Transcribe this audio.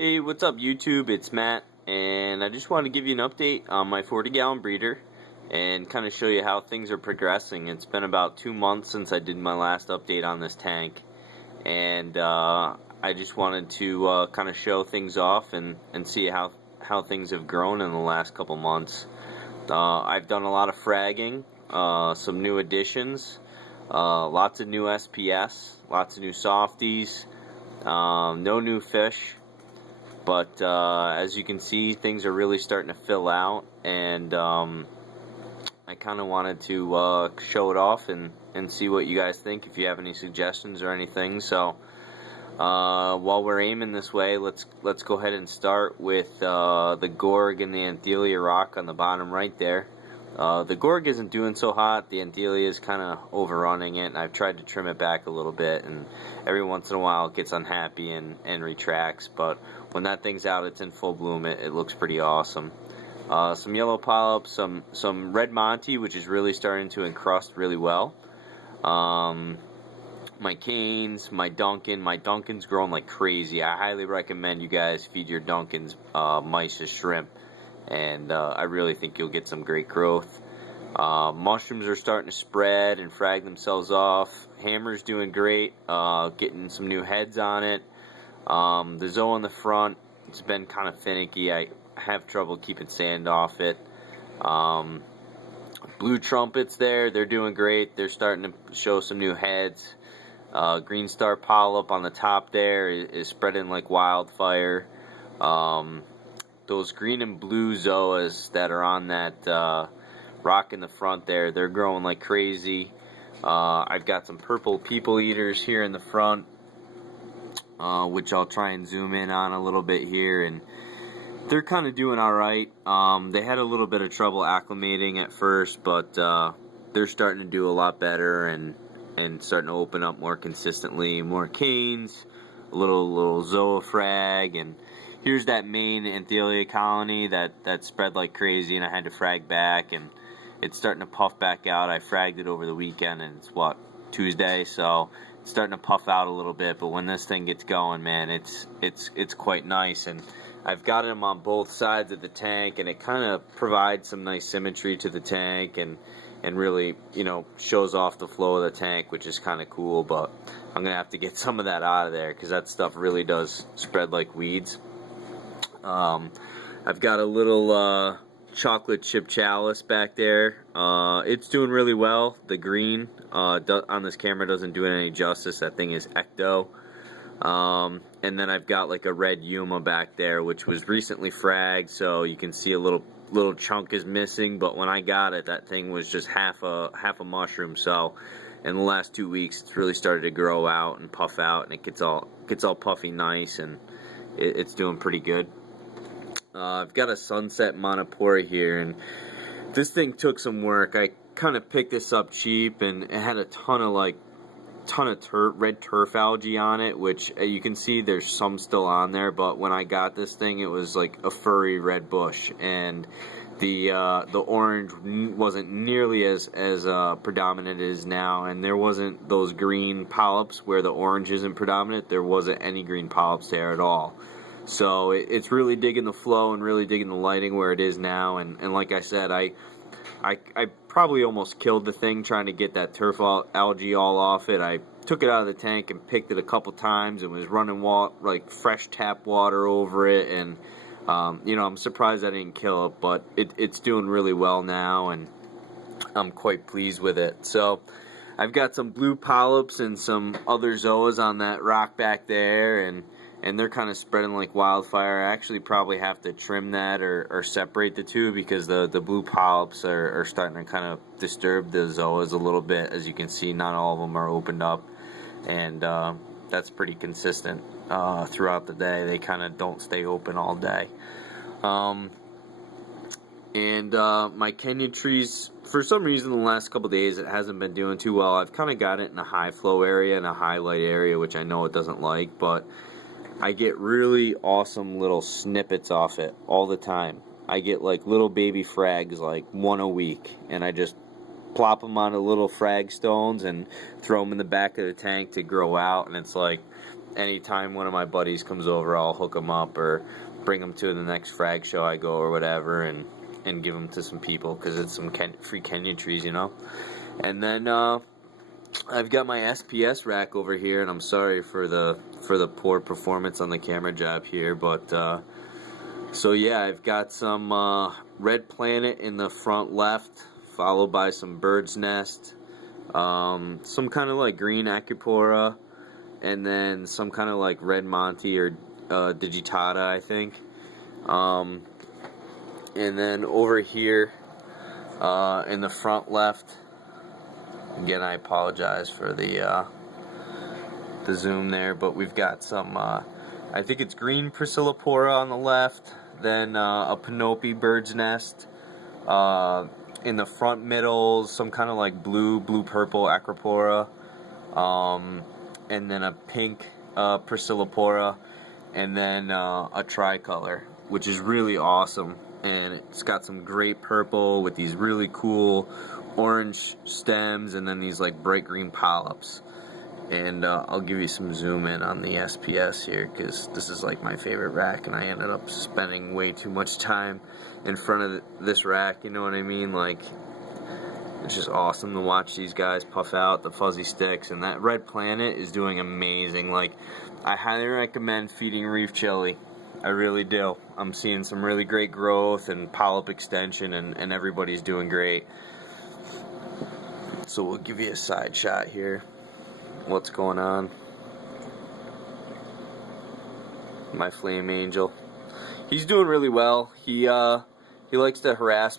Hey, what's up YouTube? It's Matt, and I just wanted to give you an update on my 40-gallon breeder and kind of show you how things are progressing. It's been about 2 months since I did my last update on this tank, and I just wanted to kind of show things off and see how things have grown in the last couple months. I've done a lot of fragging, some new additions, lots of new SPS, lots of new softies, no new fish. But as you can see, things are really starting to fill out, and I kind of wanted to show it off and see what you guys think, if you have any suggestions or anything. So while we're aiming this way, let's go ahead and start with the Gorg and the Anthelia rock on the bottom right there. The Gorg isn't doing so hot. The Anthelia is kind of overrunning it, and I've tried to trim it back a little bit, and every once in a while it gets unhappy and retracts, but when that thing's out, it's in full bloom, it looks pretty awesome. Some yellow polyps, some red Monty, which is really starting to encrust really well. My canes, my Duncan's growing like crazy. I highly recommend you guys feed your Duncans mice or shrimp, and I really think you'll get some great growth. Mushrooms are starting to spread and frag themselves off. Hammer's doing great, getting some new heads on it. The Zoa in the front, it's been kind of finicky. I have trouble keeping sand off it. Blue Trumpets there, they're doing great. They're starting to show some new heads. Green Star Polyp on the top there is spreading like wildfire. Those green and blue Zoas that are on that rock in the front there, they're growing like crazy. I've got some purple people eaters here in the front, which I'll try and zoom in on a little bit here, and they're kind of doing alright. They had a little bit of trouble acclimating at first, but they're starting to do a lot better and starting to open up more consistently. More canes, a little Zoa frag, and here's that main Anthelia colony that spread like crazy, and I had to frag back, and it's starting to puff back out. I fragged it over the weekend, and it's Tuesday, so it's starting to puff out a little bit. But when this thing gets going, man, it's quite nice, and I've got them on both sides of the tank, and it kind of provides some nice symmetry to the tank, and really, you know, shows off the flow of the tank, which is kind of cool. But I'm gonna have to get some of that out of there because that stuff really does spread like weeds. I've got a little chocolate chip chalice back there. It's doing really well. The green on this camera doesn't do it any justice. That thing is ecto. And then I've got like a red Yuma back there, which was recently fragged, so you can see a little chunk is missing. But when I got it, that thing was just half a mushroom. So in the last 2 weeks, it's really started to grow out and puff out, and it gets all puffy nice, and it's doing pretty good. I've got a Sunset Monopora here, and this thing took some work. I kind of picked this up cheap, and it had a ton of red turf algae on it, which you can see there's some still on there, but when I got this thing, it was like a furry red bush, and the orange wasn't nearly as predominant as now, and there wasn't those green polyps where the orange isn't predominant. There wasn't any green polyps there at all. So it's really digging the flow and really digging the lighting where it is now, and like I said, I probably almost killed the thing trying to get that turf algae all off it. I took it out of the tank and picked it a couple times and was running like fresh tap water over it, and you know, I'm surprised I didn't kill it, but it's doing really well now, and I'm quite pleased with it. So I've got some blue polyps and some other Zoas on that rock back there, and they're kind of spreading like wildfire. I actually probably have to trim that or separate the two, because the blue polyps are starting to kind of disturb the Zoas a little bit. As you can see, not all of them are opened up, and that's pretty consistent throughout the day. They kind of don't stay open all day. My Kenya trees, for some reason, the last couple days it hasn't been doing too well. I've kind of got it in a high flow area and a high light area, which I know it doesn't like, but I get really awesome little snippets off it all the time. I get like little baby frags, like one a week, and I just plop them onto little frag stones and throw them in the back of the tank to grow out, and it's like anytime one of my buddies comes over, I'll hook them up or bring them to the next frag show I go or whatever, and give them to some people because it's some free Kenya trees, you know. And then I've got my SPS rack over here, and I'm sorry for the poor performance on the camera job here, but so yeah, I've got some Red Planet in the front left, followed by some Bird's Nest, some kind of like green Acropora, and then some kind of like Red Monty or Digitata, I think. And then over here in the front left, again, I apologize for the zoom there, but we've got some, I think it's green Priscillipora on the left, then a Pinopi Bird's Nest. In the front middle, some kind of like blue-purple Acropora, and then a pink Priscillipora, and then a tricolor, which is really awesome. And it's got some great purple with these really cool orange stems, and then these like bright green polyps. And I'll give you some zoom in on the SPS here, because this is like my favorite rack, and I ended up spending way too much time in front of this rack, you know what I mean? Like, it's just awesome to watch these guys puff out the fuzzy sticks, and that Red Planet is doing amazing. Like, I highly recommend feeding Reef Chili. I really do. I'm seeing some really great growth and polyp extension, and everybody's doing great. So we'll give you a side shot here. What's going on? My Flame Angel. He's doing really well. He likes to harass